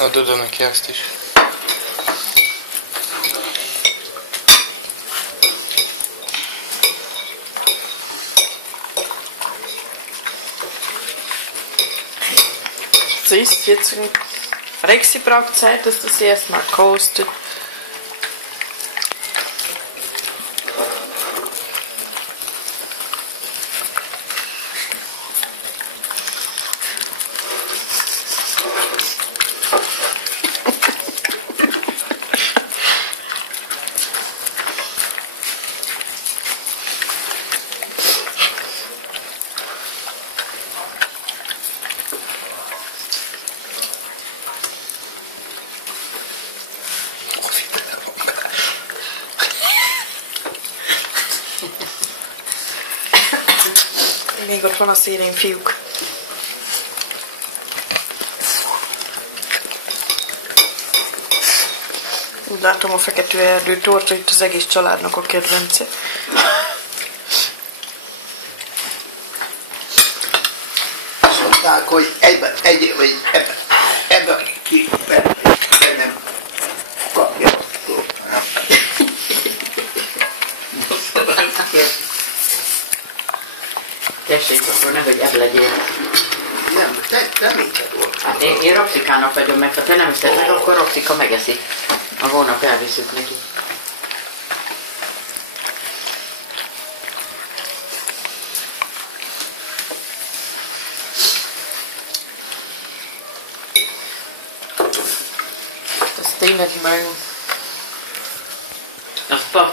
Add oda neki azt is. Siehst, jetzt Rexi braucht Zeit, dass das erstmal kostet. Még ott van a szélén, fiúk. Úgy látom, a fekete erdő torta itt az egész családnak a kedvence. Azt mondták, hogy ebben ki nem kapja. Tessék, akkor nehogy ebb legyél. Nem, te mit volt? Hát én Roxikának vagyok meg, ha te nem iszed meg, akkor Roxika megeszi. A hónap elviszük neki. Ez tényleg meg. Az papi.